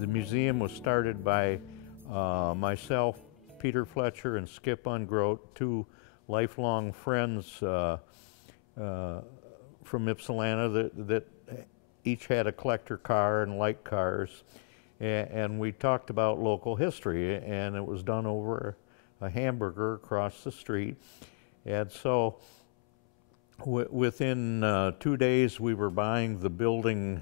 The museum was started by myself, Peter Fletcher, and Skip Ungroat, two lifelong friends from Ypsilanti that each had a collector car and liked cars. And we talked about local history, and it was done over a hamburger across the street. And so within 2 days, we were buying the building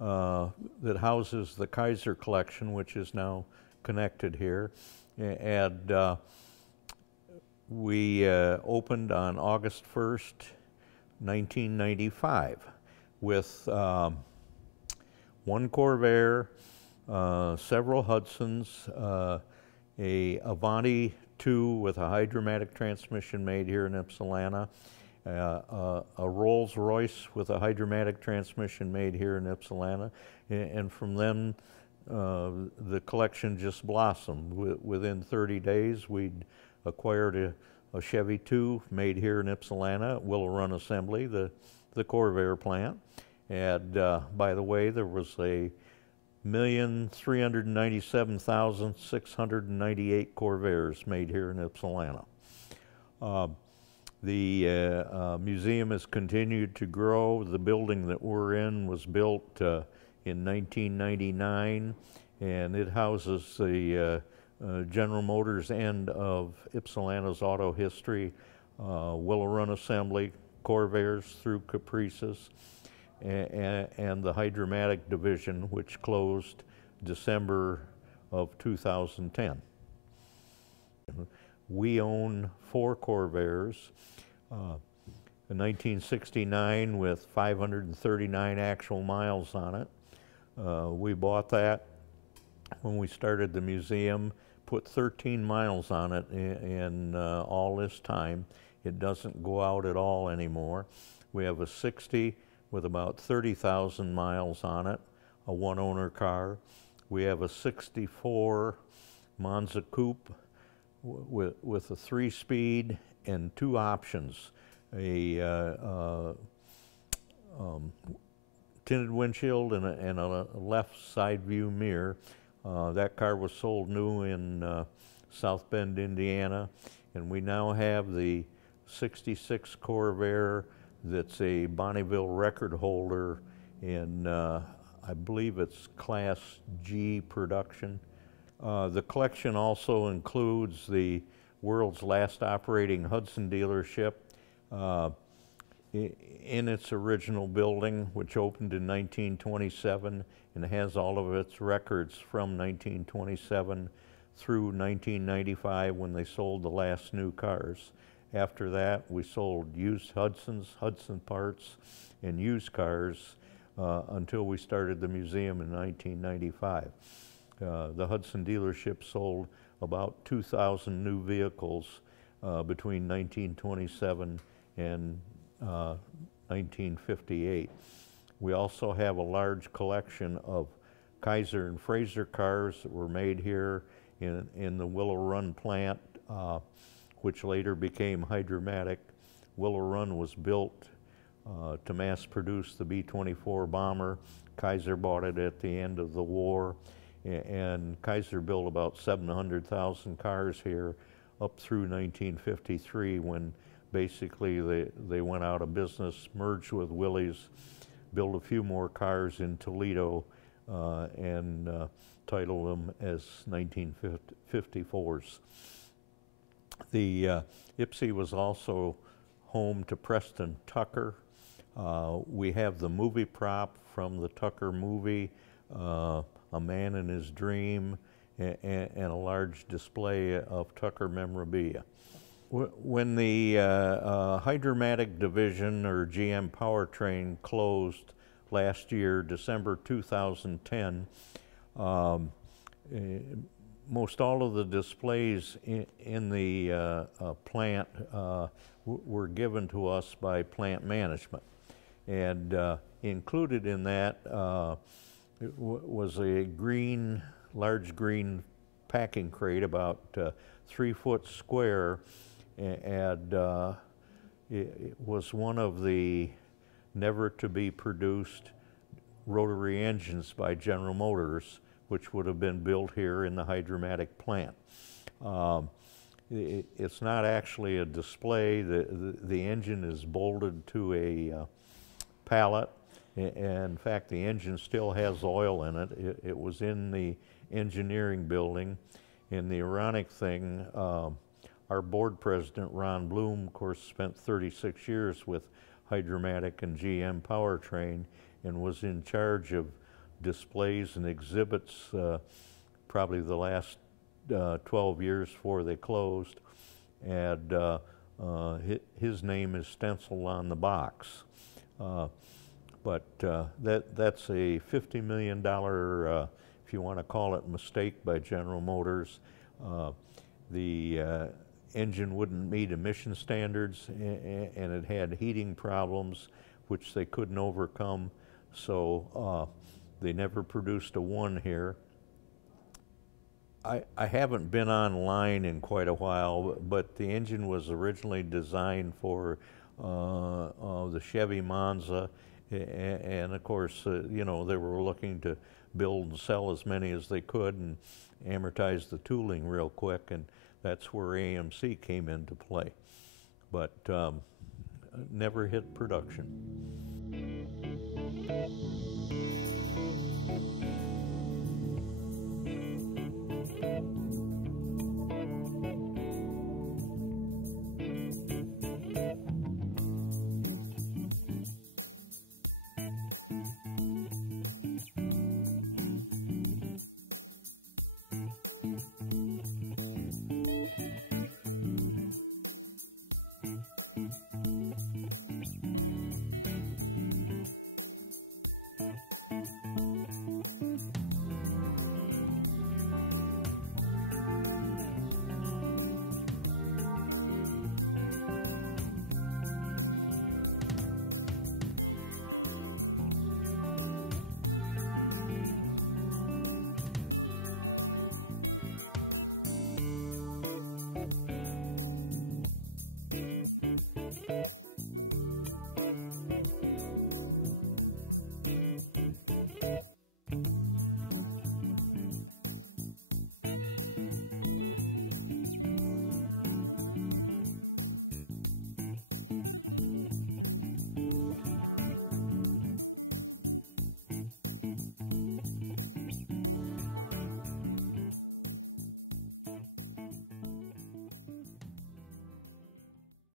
that houses the Kaiser collection, which is now connected here. And we opened on August 1st, 1995, with one Corvair, several Hudsons, a Avanti 2 with a hydromatic transmission made here in Ypsilanti, a Rolls Royce with a hydromatic transmission made here in Ypsilanti, and from then the collection just blossomed. Within 30 days, we'd acquired a Chevy 2 made here in Ypsilanti, Willow Run Assembly, the Corvair plant. And by the way, there was a 1,397,698 Corvairs made here in Ypsilanti. The museum has continued to grow. The building that we're in was built in 1999, and it houses the General Motors end of Ypsilanti's auto history, Willow Run Assembly, Corvairs through Caprices, and the Hydromatic division, which closed December of 2010. We own 4 Corvairs, a 1969 with 539 actual miles on it. We bought that when we started the museum, put 13 miles on it in all this time. It doesn't go out at all anymore. We have a 60 with about 30,000 miles on it, a one-owner car. We have a 64 Monza Coupe with a 3-speed and 2 options, a tinted windshield and a left side view mirror. That car was sold new in South Bend, Indiana, and we now have the 66 Corvair that's a Bonneville record holder in, I believe it's Class G production. The collection also includes the world's last operating Hudson dealership in its original building, which opened in 1927 and has all of its records from 1927 through 1995 when they sold the last new cars. After that, we sold used Hudsons, Hudson parts, and used cars until we started the museum in 1995. The Hudson dealership sold about 2,000 new vehicles between 1927 and 1958. We also have a large collection of Kaiser and Fraser cars that were made here in the Willow Run plant, which later became Hydromatic. Willow Run was built to mass produce the B-24 bomber. Kaiser bought it at the end of the war, and Kaiser built about 700,000 cars here up through 1953, when basically they went out of business, merged with Willys, built a few more cars in Toledo, and titled them as 1954s. The Ypsi was also home to Preston Tucker. We have the movie prop from the Tucker movie, A Man in His Dream, and a large display of Tucker memorabilia. When the Hydromatic division, or GM Powertrain, closed last year, December 2010, most all of the displays in the plant were given to us by plant management. And included in that was a large green packing crate, about 3 foot square, and it was one of the never to be produced rotary engines by General Motors, which would have been built here in the hydromatic plant. It's not actually a display. The engine is bolted to a pallet. In fact, the engine still has oil in it. It was in the engineering building. And the ironic thing, our board president, Ron Bloom, of course, spent 36 years with Hydromatic and GM Powertrain and was in charge of displays and exhibits probably the last 12 years before they closed. And his name is stenciled on the box. But that's a $50 million, if you want to call it, mistake by General Motors. The engine wouldn't meet emission standards, and it had heating problems which they couldn't overcome, so they never produced a one here. I haven't been online in quite a while, but the engine was originally designed for the Chevy Monza, and of course, you know, they were looking to build and sell as many as they could and amortize the tooling real quick, and that's where AMC came into play, but never hit production.